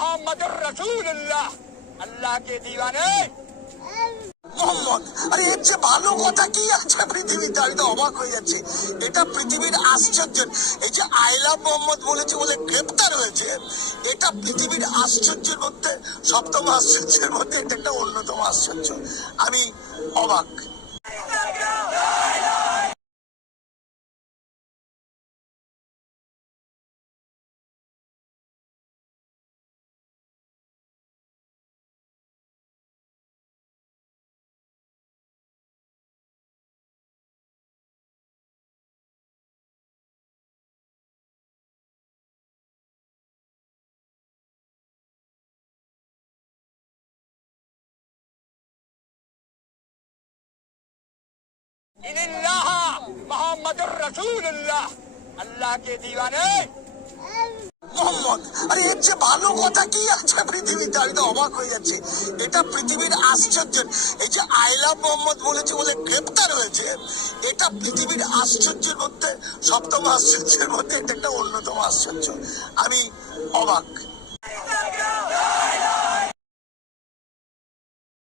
মোহাম্মদুর রাসূলুল্লাহ, আল্লাহ কে দিওয়ানে মোহাম্মদ। আরে এর যে ভালো কথা কি আছে পৃথিবীতে, আমি তো অবাক হয়ে যাচ্ছি। এটা পৃথিবীর আশ্চর্য। এই যে আই লাভ মোহাম্মদ বলেছে বলে গ্রেপ্তার হয়েছে, এটা পৃথিবীর আশ্চর্যের মধ্যে, সপ্তম আশ্চর্যের মধ্যে এটা একটা অন্যতম আশ্চর্য। আমি অবাক। ইনিল্লাহ মোহাম্মদুর রাসূলুল্লাহ, আল্লাহ কে দিওয়ানে মোহাম্মদ। আরে এর যে ভালো কথা কি আছে পৃথিবীতে, আমি তো অবাক হয়ে যাচ্ছি। এটা পৃথিবীর আশ্চর্য। এই যে আই লাভ মোহাম্মদ বলেছে বলে গ্রেপ্তার হয়েছে, এটা পৃথিবীর আশ্চর্যের মধ্যে, সপ্তম আশ্চর্যের মধ্যে এটা একটা অন্যতম আশ্চর্য। আমি অবাক।